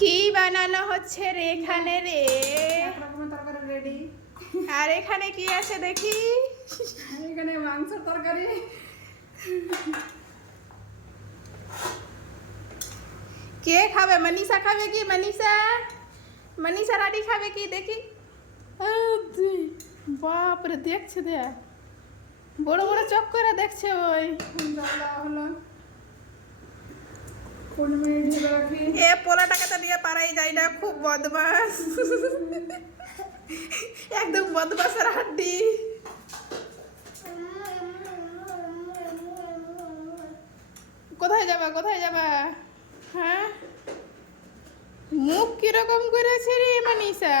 কি বানানো হচ্ছে রে এখানে রে? তরকারি রেডি। আর এখানে কি আছে দেখি? এখানে মাংসের তরকারি। কে খাবে? মনীষা খাবে কি? মনীষা মনীষা রানী খাবে কি দেখি? বাপরে, দেখছে দেখ, বড় বড় চোখ করে দেখছে। ওই জল দেওয়া হলো। 15 মিনিট ঢেকে রাখি। এ পোলাটাকে তো নিয়ে পারাই যায় না, খুব বদমাস। একদম বদমাসের হাড্ডি। কোথায় যাবা, কোথায় যাবা? হ্যাঁ, মুখ কিরকম করেছে রে মনীষা?